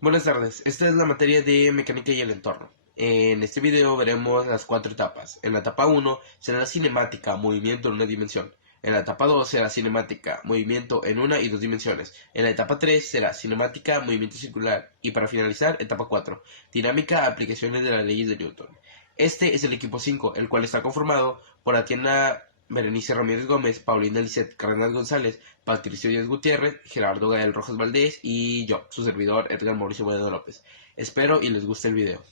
Buenas tardes, esta es la materia de mecánica y el entorno. En este video veremos las cuatro etapas. En la etapa 1 será la cinemática, movimiento en una dimensión. En la etapa 2 será cinemática, movimiento en una y dos dimensiones. En la etapa 3 será cinemática, movimiento circular. Y para finalizar, etapa 4, dinámica, aplicaciones de las leyes de Newton. Este es el equipo 5, el cual está conformado por Atiana Berenice Ramírez Gómez, Paulina Lisset Cárdenas González, Patricio Díaz Gutiérrez, Gerardo Gael Rojas Valdés y yo, su servidor Edgar Mauricio Moreno López. Espero y les guste el video.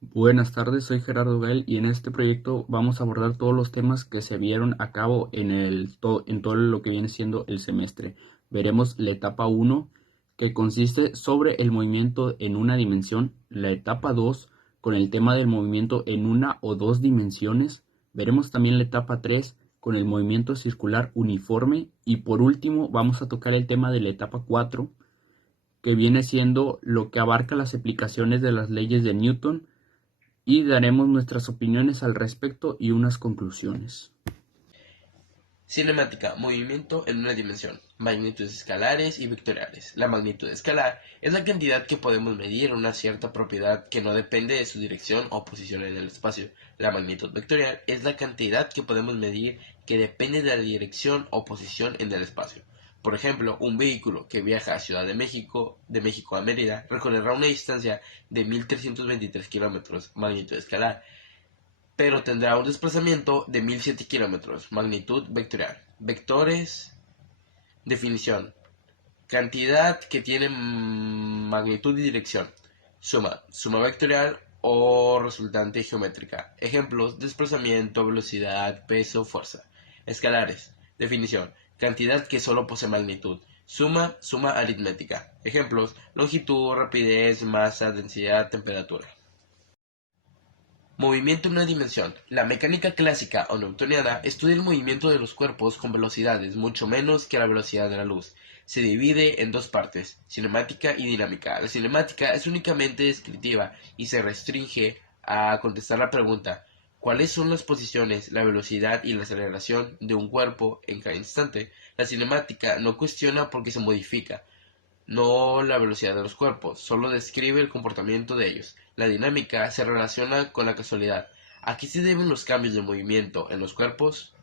Buenas tardes, soy Gerardo Gael y en este proyecto vamos a abordar todos los temas que se vieron a cabo en todo lo que viene siendo el semestre. Veremos la etapa 1, que consiste sobre el movimiento en una dimensión, la etapa 2 con el tema del movimiento en una o dos dimensiones. Veremos también la etapa 3 con el movimiento circular uniforme y por último vamos a tocar el tema de la etapa 4, que viene siendo lo que abarca las aplicaciones de las leyes de Newton, y daremos nuestras opiniones al respecto y unas conclusiones. Cinemática, movimiento en una dimensión, magnitudes escalares y vectoriales. La magnitud escalar es la cantidad que podemos medir una cierta propiedad que no depende de su dirección o posición en el espacio. La magnitud vectorial es la cantidad que podemos medir que depende de la dirección o posición en el espacio. Por ejemplo, un vehículo que viaja a Ciudad de México a Mérida, recorrerá una distancia de 1323 kilómetros, magnitud escalar, pero tendrá un desplazamiento de 1007 kilómetros, magnitud vectorial. Vectores, definición, cantidad que tiene magnitud y dirección, suma vectorial o resultante geométrica. Ejemplos, desplazamiento, velocidad, peso, fuerza. Escalares, definición, cantidad que solo posee magnitud. Suma aritmética. Ejemplos, longitud, rapidez, masa, densidad, temperatura. Movimiento en una dimensión. La mecánica clásica o newtoniana estudia el movimiento de los cuerpos con velocidades mucho menos que la velocidad de la luz. Se divide en dos partes, cinemática y dinámica. La cinemática es únicamente descriptiva y se restringe a contestar la pregunta: ¿cuáles son las posiciones, la velocidad y la aceleración de un cuerpo en cada instante? La cinemática no cuestiona por qué se modifica, no la velocidad de los cuerpos, solo describe el comportamiento de ellos. La dinámica se relaciona con la casualidad. ¿A qué se deben los cambios de movimiento en los cuerpos?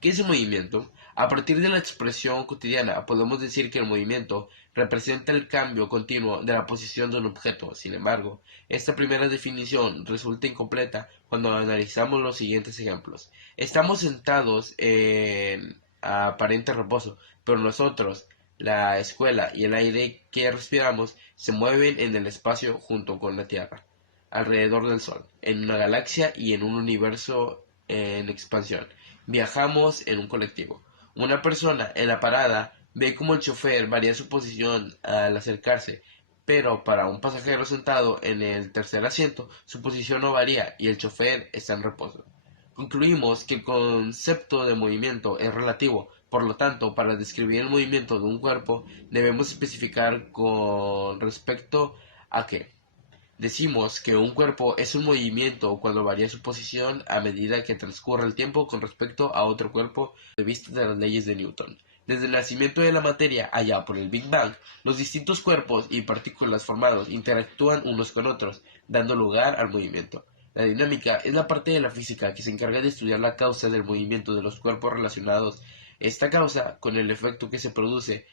¿Qué es el movimiento? A partir de la expresión cotidiana podemos decir que el movimiento representa el cambio continuo de la posición de un objeto. Sin embargo, esta primera definición resulta incompleta cuando analizamos los siguientes ejemplos. Estamos sentados en aparente reposo, pero nosotros, la escuela y el aire que respiramos se mueven en el espacio junto con la Tierra, alrededor del Sol, en una galaxia y en un universo en expansión. Viajamos en un colectivo. Una persona en la parada ve cómo el chofer varía su posición al acercarse, pero para un pasajero sentado en el tercer asiento, su posición no varía y el chofer está en reposo. Concluimos que el concepto de movimiento es relativo, por lo tanto, para describir el movimiento de un cuerpo debemos especificar con respecto a qué. Decimos que un cuerpo es un movimiento cuando varía su posición a medida que transcurre el tiempo con respecto a otro cuerpo de vista de las leyes de Newton. Desde el nacimiento de la materia, allá por el Big Bang, los distintos cuerpos y partículas formados interactúan unos con otros, dando lugar al movimiento. La dinámica es la parte de la física que se encarga de estudiar la causa del movimiento de los cuerpos relacionados. Esta causa, con el efecto que se produce,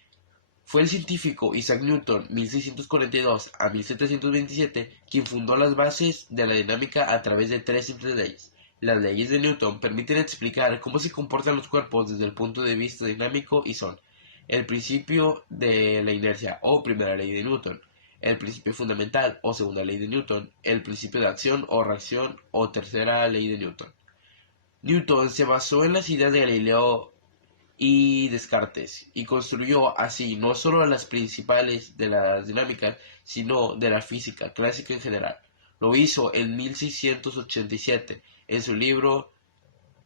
fue el científico Isaac Newton (1642 a 1727) quien fundó las bases de la dinámica a través de tres simples leyes. Las leyes de Newton permiten explicar cómo se comportan los cuerpos desde el punto de vista dinámico y son: el principio de la inercia o primera ley de Newton, el principio fundamental o segunda ley de Newton, el principio de acción o reacción o tercera ley de Newton. Newton se basó en las ideas de Galileo y Descartes, y construyó así no solo las principales de las dinámicas, sino de la física clásica en general. Lo hizo en 1687 en su libro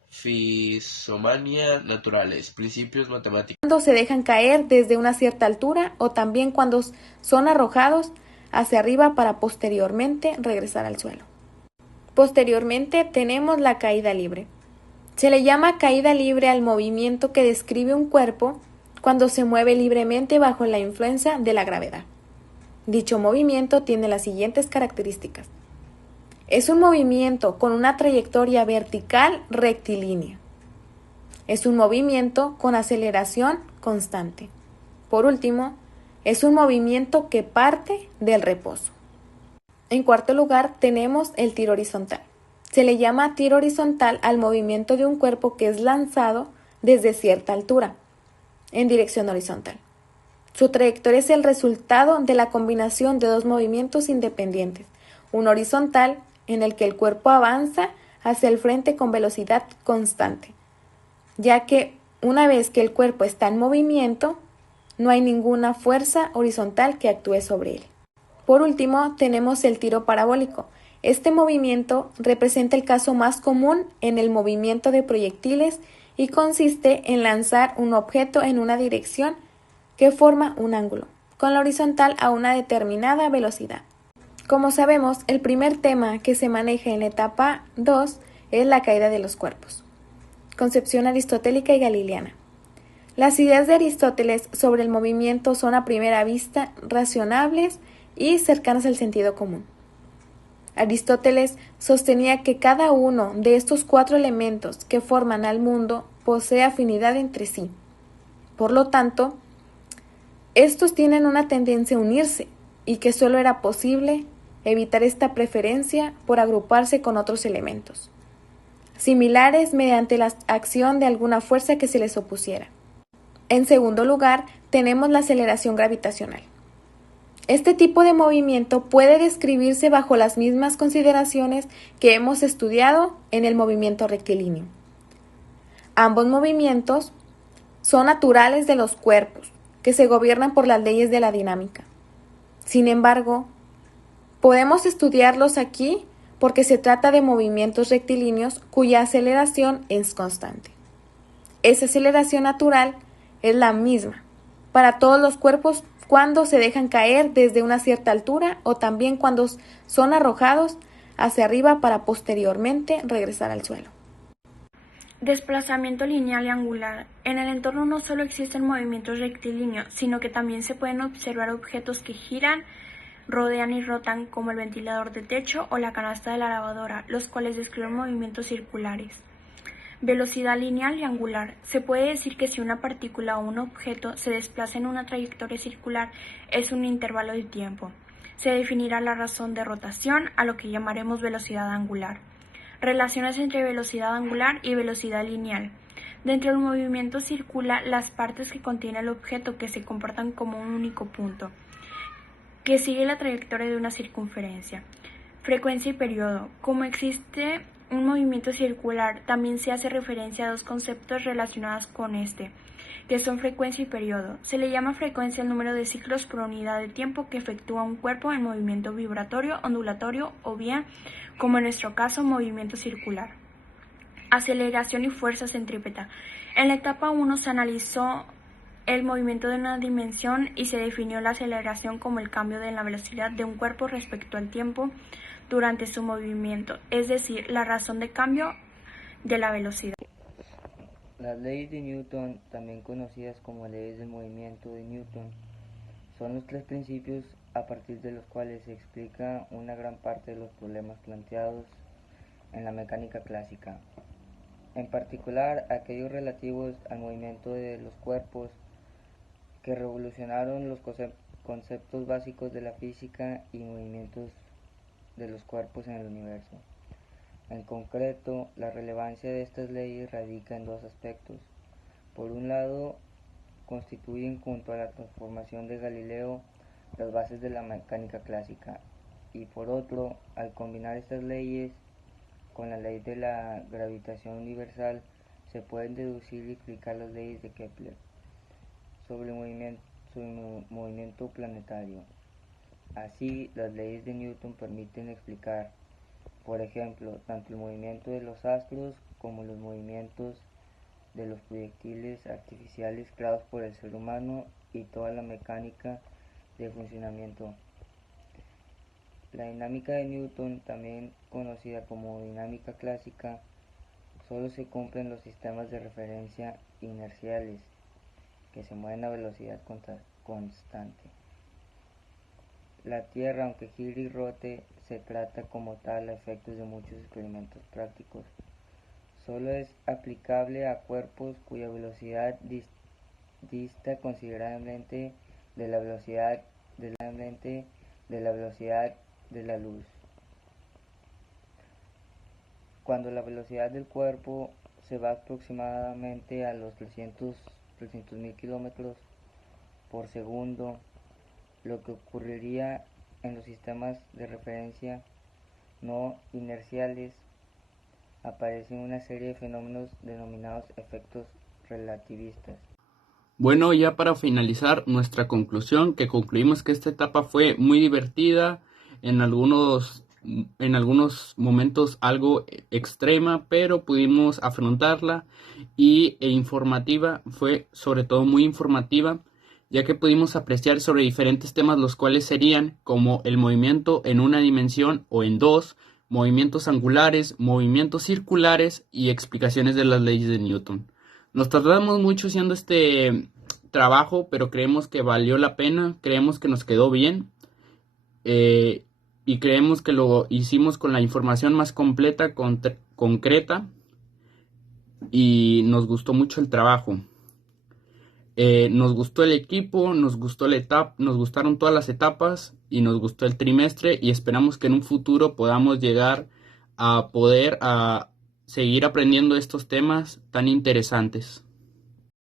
Physiognomia Naturalis, Principios Matemáticos. Cuando se dejan caer desde una cierta altura o también cuando son arrojados hacia arriba para posteriormente regresar al suelo. Posteriormente tenemos la caída libre. Se le llama caída libre al movimiento que describe un cuerpo cuando se mueve libremente bajo la influencia de la gravedad. Dicho movimiento tiene las siguientes características. Es un movimiento con una trayectoria vertical rectilínea. Es un movimiento con aceleración constante. Por último, es un movimiento que parte del reposo. En cuarto lugar, tenemos el tiro horizontal. Se le llama tiro horizontal al movimiento de un cuerpo que es lanzado desde cierta altura, en dirección horizontal. Su trayectoria es el resultado de la combinación de dos movimientos independientes, uno horizontal, en el que el cuerpo avanza hacia el frente con velocidad constante, ya que una vez que el cuerpo está en movimiento, no hay ninguna fuerza horizontal que actúe sobre él. Por último, tenemos el tiro parabólico. Este movimiento representa el caso más común en el movimiento de proyectiles y consiste en lanzar un objeto en una dirección que forma un ángulo, con la horizontal a una determinada velocidad. Como sabemos, el primer tema que se maneja en la etapa 2 es la caída de los cuerpos. Concepción aristotélica y galileana. Las ideas de Aristóteles sobre el movimiento son a primera vista razonables y cercanas al sentido común. Aristóteles sostenía que cada uno de estos cuatro elementos que forman al mundo posee afinidad entre sí. Por lo tanto, estos tienen una tendencia a unirse y que solo era posible evitar esta preferencia por agruparse con otros elementos similares mediante la acción de alguna fuerza que se les opusiera. En segundo lugar, tenemos la aceleración gravitacional. Este tipo de movimiento puede describirse bajo las mismas consideraciones que hemos estudiado en el movimiento rectilíneo. Ambos movimientos son naturales de los cuerpos, que se gobiernan por las leyes de la dinámica. Sin embargo, podemos estudiarlos aquí porque se trata de movimientos rectilíneos cuya aceleración es constante. Esa aceleración natural es la misma para todos los cuerpos cuando se dejan caer desde una cierta altura o también cuando son arrojados hacia arriba para posteriormente regresar al suelo. Desplazamiento lineal y angular. En el entorno no solo existen movimientos rectilíneos, sino que también se pueden observar objetos que giran, rodean y rotan, como el ventilador de techo o la canasta de la lavadora, los cuales describen movimientos circulares. Velocidad lineal y angular. Se puede decir que si una partícula o un objeto se desplaza en una trayectoria circular es un intervalo de tiempo. Se definirá la razón de rotación, a lo que llamaremos velocidad angular. Relaciones entre velocidad angular y velocidad lineal. Dentro del movimiento circula las partes que contiene el objeto que se comportan como un único punto, que sigue la trayectoria de una circunferencia. Frecuencia y periodo. Como existe un movimiento circular, también se hace referencia a dos conceptos relacionados con este, que son frecuencia y periodo. Se le llama frecuencia el número de ciclos por unidad de tiempo que efectúa un cuerpo en movimiento vibratorio, ondulatorio o bien, como en nuestro caso, movimiento circular. Aceleración y fuerza centrípeta. En la etapa 1 se analizó el movimiento de una dimensión y se definió la aceleración como el cambio de la velocidad de un cuerpo respecto al tiempo durante su movimiento, es decir, la razón de cambio de la velocidad. Las leyes de Newton, también conocidas como leyes del movimiento de Newton, son los tres principios a partir de los cuales se explica una gran parte de los problemas planteados en la mecánica clásica, en particular aquellos relativos al movimiento de los cuerpos que revolucionaron los conceptos básicos de la física y movimientos de los cuerpos en el universo. En concreto, la relevancia de estas leyes radica en dos aspectos. Por un lado, constituyen junto a la transformación de Galileo las bases de la mecánica clásica, y por otro, al combinar estas leyes con la ley de la gravitación universal, se pueden deducir y explicar las leyes de Kepler sobre el movimiento planetario. Así, las leyes de Newton permiten explicar, por ejemplo, tanto el movimiento de los astros como los movimientos de los proyectiles artificiales creados por el ser humano y toda la mecánica de funcionamiento. La dinámica de Newton, también conocida como dinámica clásica, solo se cumple en los sistemas de referencia inerciales, que se mueven a velocidad constante. La Tierra, aunque gire y rote, se trata como tal a efectos de muchos experimentos prácticos. Solo es aplicable a cuerpos cuya velocidad dista considerablemente de la velocidad de la luz. Cuando la velocidad del cuerpo se va aproximadamente a los 300.000 kilómetros por segundo, lo que ocurriría en los sistemas de referencia no inerciales, aparecen una serie de fenómenos denominados efectos relativistas. Bueno, ya para finalizar nuestra conclusión, que concluimos que esta etapa fue muy divertida, en algunos momentos algo extrema, pero pudimos afrontarla e informativa, fue sobre todo muy informativa, ya que pudimos apreciar sobre diferentes temas, los cuales serían como el movimiento en una dimensión o en dos, movimientos angulares, movimientos circulares y explicaciones de las leyes de Newton. Nos tardamos mucho haciendo este trabajo, pero creemos que valió la pena, creemos que nos quedó bien y creemos que lo hicimos con la información más completa, concreta, y nos gustó mucho el trabajo. Nos gustó el equipo, nos gustó la etapa, nos gustaron todas las etapas y nos gustó el trimestre, y esperamos que en un futuro podamos llegar a poder seguir aprendiendo estos temas tan interesantes.